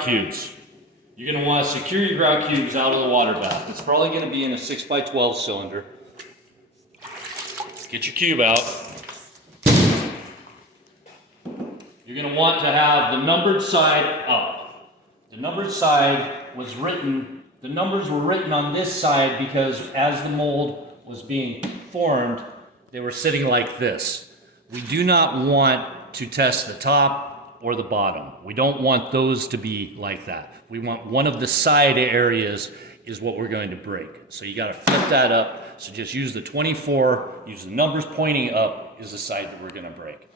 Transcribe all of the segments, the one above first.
Cubes. You're going to want to secure your grout cubes out of the water bath. It's probably going to be in a 6x12 cylinder. Get your cube out. You're going to want to have the numbered side up. The numbered side was written, the numbers were written on this side because as the mold was being formed, they were sitting like this. We do not want to test the top or the bottom. We don't want those to be like that. We want one of the side areas is what we're going to break. So you got to flip that up. So just use the 24, use the numbers pointing up is the side that we're going to break.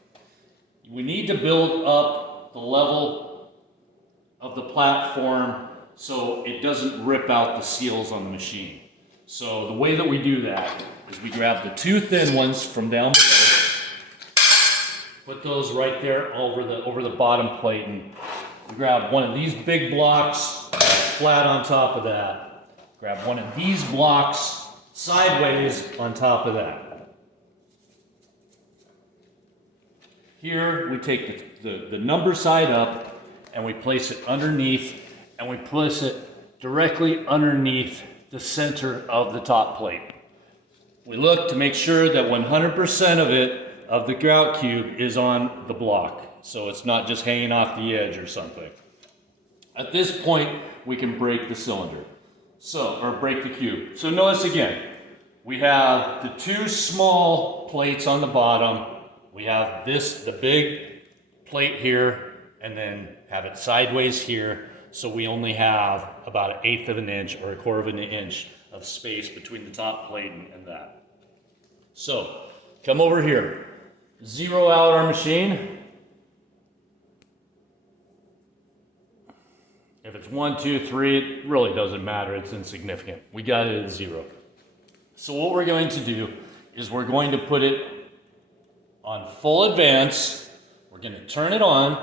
We need to build up the level of the platform so it doesn't rip out the seals on the machine. So the way that we do that is we grab the two thin ones from down below, put those right there over the bottom plate, and we grab one of these big blocks flat on top of that. Grab one of these blocks sideways on top of that. Here we take the number side up and we place it underneath, and we place it directly underneath the center of the top plate. We look to make sure that 100% of it, of the grout cube, is on the block, so it's not just hanging off the edge or something. At this point, we can break the cylinder, or break the cube. So notice again, we have the two small plates on the bottom. We have the big plate here, and then have it sideways here. So we only have about 1/8 of an inch or 1/4 of an inch of space between the top plate and that. So come over here, zero out our machine. If it's 1, 2, 3, it really doesn't matter, it's insignificant. We got it at 0. So what we're going to do is we're going to put it on full advance. We're going to turn it on,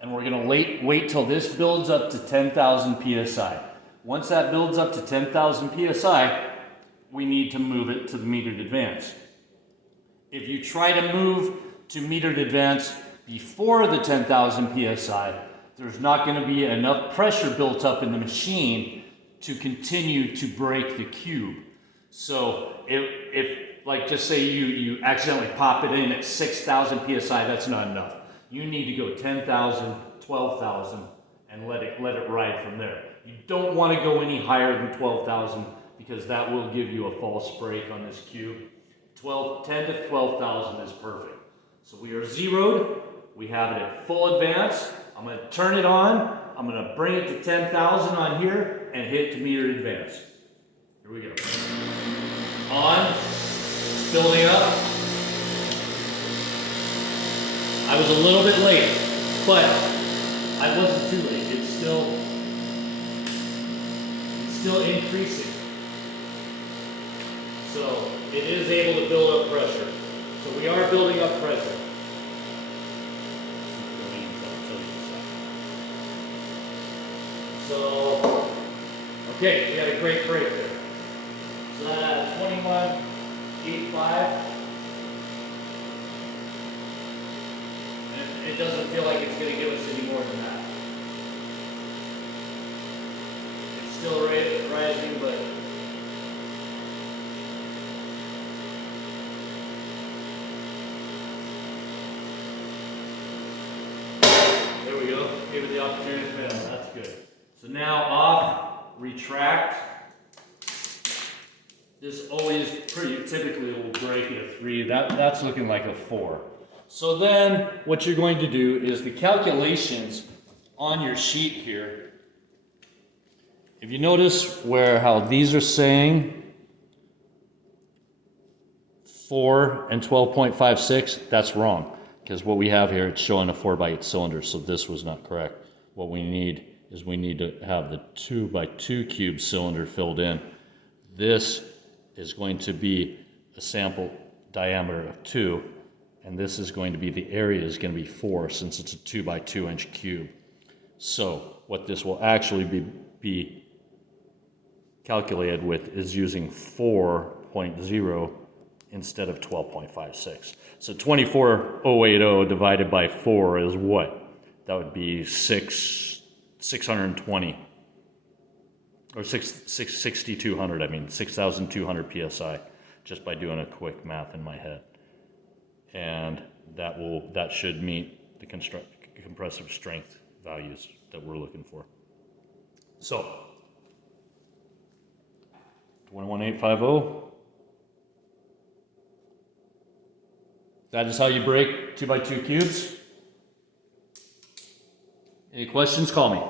and we're going to wait till this builds up to 10,000 psi. Once that builds up to 10,000 psi, we need to move it to the metered advance. If you try to move to metered advance before the 10,000 psi, there's not going to be enough pressure built up in the machine to continue to break the cube. So if like, just say you accidentally pop it in at 6,000 psi, that's not enough. You need to go 10,000, 12,000, and let it ride from there. You don't want to go any higher than 12,000 because that will give you a false break on this cube. 10 to 12,000 is perfect. So we are zeroed. We have it at full advance. I'm going to turn it on. I'm going to bring it to 10,000 on here and hit to metered advance. Here we go. On. It's building up. I was a little bit late, but I wasn't too late. It's still increasing. So it is able to build up pressure. So we are building up pressure. So, okay, we got a great break there. So that 21.85. And it doesn't feel like it's going to give us any more than that. It's still rising, but there we go. Give it the opportunity to fail. That's good. So now off, retract. This always typically will break at a 3. That's looking like a 4. So then what you're going to do is the calculations on your sheet here. If you notice how these are saying 4 and 12.56, that's wrong. Because what we have here, it's showing a 4x8 cylinder, so this was not correct. What we need is we need to have the 2x2 cube cylinder filled in. This is going to be a sample diameter of 2, and this is going to be, the area is going to be 4 since it's a 2x2 inch cube. So what this will actually be calculated with is using 4.0 instead of 12.56. So 24,080 divided by 4 is what? That would be 6 620 or 6,200. I mean 6,200 psi, just by doing a quick math in my head, and that should meet the compressive strength values that we're looking for. So 21850. That is how you break 2x2 cubes. Any questions, call me.